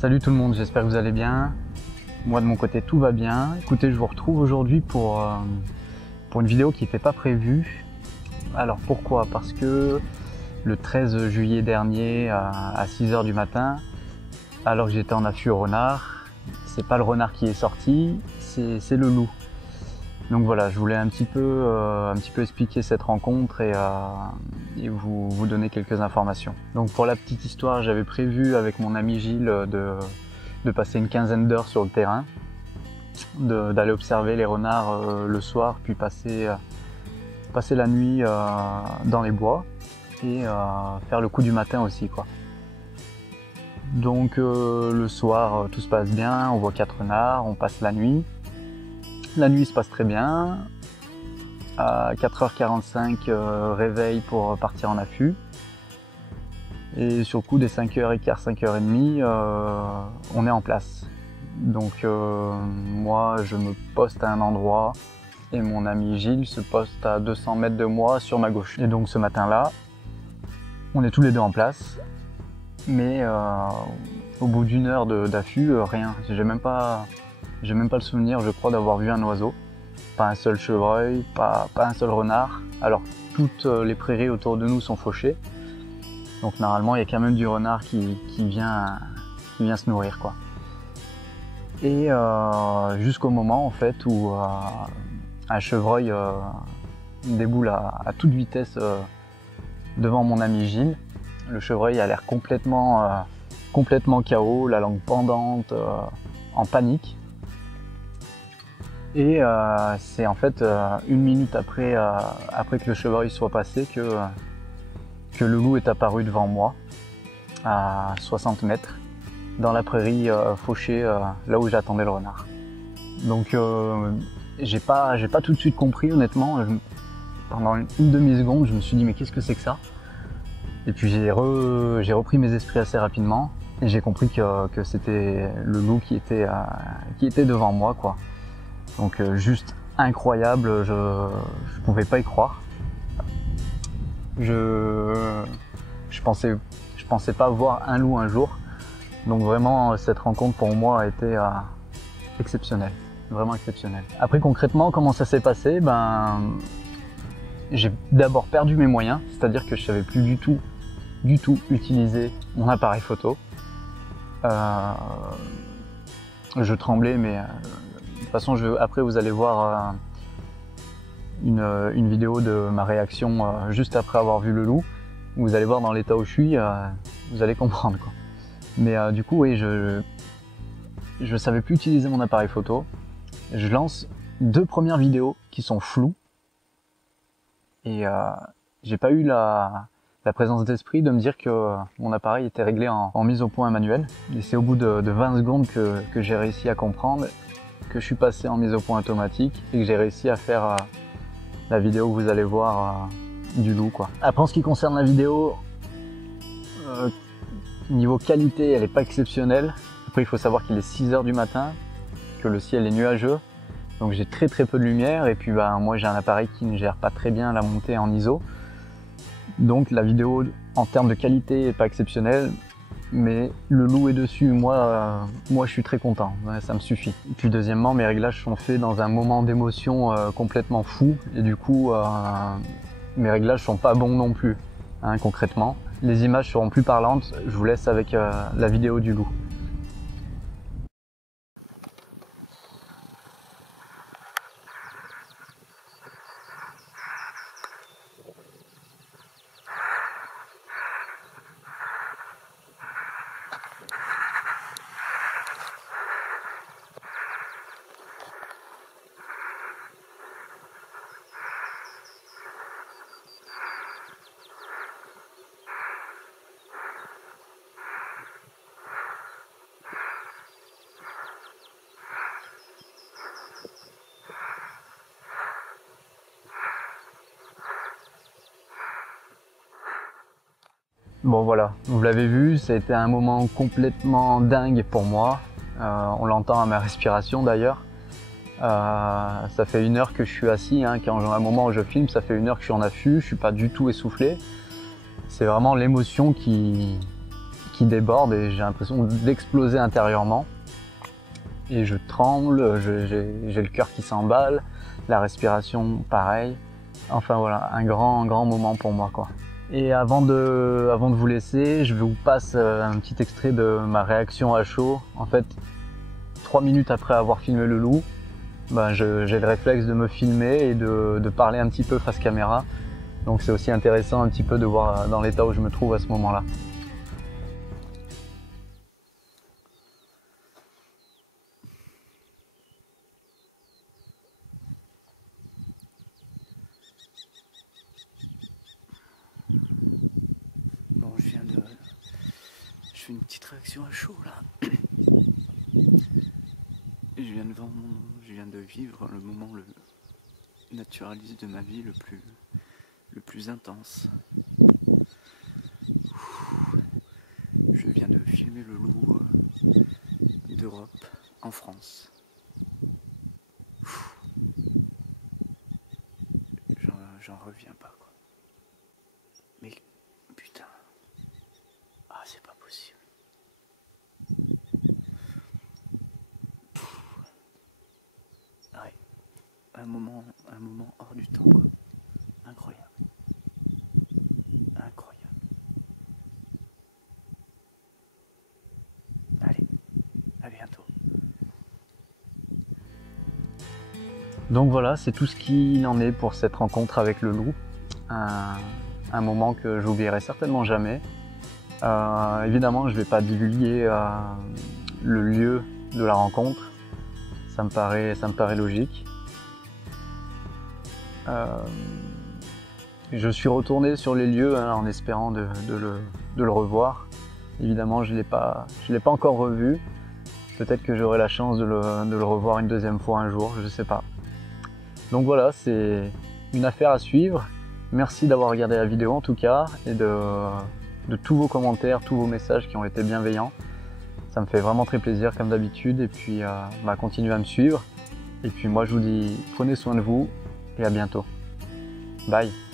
Salut tout le monde, j'espère que vous allez bien. Moi de mon côté tout va bien. Écoutez, je vous retrouve aujourd'hui pour une vidéo qui n'était pas prévue. Alors pourquoi? Parce que le 13 juillet dernier à 6 h du matin, alors que j'étais en affût au renard, c'est pas le renard qui est sorti, c'est le loup. Donc voilà, je voulais un petit peu expliquer cette rencontre et vous donner quelques informations. Donc pour la petite histoire, j'avais prévu avec mon ami Gilles de passer une quinzaine d'heures sur le terrain, d'aller observer les renards le soir, puis passer la nuit dans les bois et faire le coup du matin aussi, quoi. Donc le soir, tout se passe bien, on voit 4 renards, on passe la nuit. La nuit se passe très bien. À 4 h 45, réveil pour partir en affût. Et sur le coup des 5 h 15, 5 h 30, on est en place. Donc moi je me poste à un endroit et mon ami Gilles se poste à 200 mètres de moi sur ma gauche. Et donc ce matin-là, on est tous les deux en place. Mais au bout d'une heure d'affût, rien. J'ai même pas le souvenir, je crois, d'avoir vu un oiseau. Pas un seul chevreuil, pas un seul renard. Alors toutes les prairies autour de nous sont fauchées. Donc normalement il y a quand même du renard qui vient se nourrir, quoi. Et jusqu'au moment en fait où un chevreuil déboule à toute vitesse devant mon ami Gilles. Le chevreuil a l'air complètement KO, la langue pendante, en panique. Et c'est en fait 1 minute après que le chevreuil soit passé que le loup est apparu devant moi, à 60 mètres, dans la prairie fauchée, là où j'attendais le renard. Donc j'ai pas tout de suite compris, honnêtement. Pendant une demi-seconde, je me suis dit mais qu'est-ce que c'est que ça? Et puis j'ai repris mes esprits assez rapidement et j'ai compris que c'était le loup qui était devant moi, quoi. Donc juste incroyable, je pouvais pas y croire. Je pensais pas voir un loup un jour. Donc vraiment cette rencontre pour moi a été exceptionnelle, vraiment exceptionnelle. Après concrètement comment ça s'est passé? J'ai d'abord perdu mes moyens, c'est-à-dire que je savais plus du tout utiliser mon appareil photo. Je tremblais, mais de toute façon, après vous allez voir une vidéo de ma réaction juste après avoir vu le loup. Vous allez voir dans l'état où je suis, vous allez comprendre, quoi. Mais du coup, oui, je savais plus utiliser mon appareil photo. Je lance 2 premières vidéos qui sont floues. Et j'ai pas eu la présence d'esprit de me dire que mon appareil était réglé en mise au point manuelle. Et c'est au bout de 20 secondes que j'ai réussi à comprendre, que je suis passé en mise au point automatique et que j'ai réussi à faire la vidéo que vous allez voir du loup, quoi. Après en ce qui concerne la vidéo, niveau qualité elle est pas exceptionnelle. Après il faut savoir qu'il est 6 h du matin, que le ciel est nuageux. Donc j'ai très peu de lumière et puis moi j'ai un appareil qui ne gère pas très bien la montée en ISO. Donc la vidéo en termes de qualité n'est pas exceptionnelle, mais le loup est dessus, moi je suis très content, ça me suffit. Et puis deuxièmement, mes réglages sont faits dans un moment d'émotion complètement fou et du coup mes réglages sont pas bons non plus, hein, concrètement. Les images seront plus parlantes, je vous laisse avec la vidéo du loup. Bon voilà, vous l'avez vu, ça a été un moment complètement dingue pour moi. On l'entend à ma respiration d'ailleurs. Ça fait 1 heure que je suis assis, hein, à un moment où je filme, ça fait 1 heure que je suis en affût, je suis pas du tout essoufflé. C'est vraiment l'émotion qui qui déborde et j'ai l'impression d'exploser intérieurement. Et je tremble, j'ai le cœur qui s'emballe, la respiration pareil. Enfin voilà, un grand moment pour moi, quoi. Et avant de vous laisser, je vous passe un petit extrait de ma réaction à chaud. En fait, 3 minutes après avoir filmé le loup, j'ai le réflexe de me filmer et de parler un petit peu face caméra. Donc c'est aussi intéressant un petit peu de voir dans l'état où je me trouve à ce moment-là. Bon, je fais une petite réaction à chaud là. Je viens de vivre le moment le naturaliste de ma vie le plus intense. Je viens de filmer le loup d'Europe en France. J'en reviens pas, quoi. Mais putain, c'est pas possible. Ouais, un moment hors du temps, quoi. Incroyable. Incroyable. Allez, à bientôt. Donc voilà, c'est tout ce qu'il en est pour cette rencontre avec le loup. Un moment que j'oublierai certainement jamais. Évidemment, je ne vais pas divulguer le lieu de la rencontre. Ça me paraît logique. Je suis retourné sur les lieux en espérant de le revoir. Évidemment, je l'ai pas encore revu. Peut-être que j'aurai la chance de le revoir une deuxième fois un jour, je ne sais pas. Donc voilà, c'est une affaire à suivre. Merci d'avoir regardé la vidéo en tout cas, et de tous vos commentaires, tous vos messages qui ont été bienveillants. Ça me fait vraiment très plaisir comme d'habitude, et puis continuez à me suivre. Et puis moi je vous dis, prenez soin de vous, et à bientôt. Bye.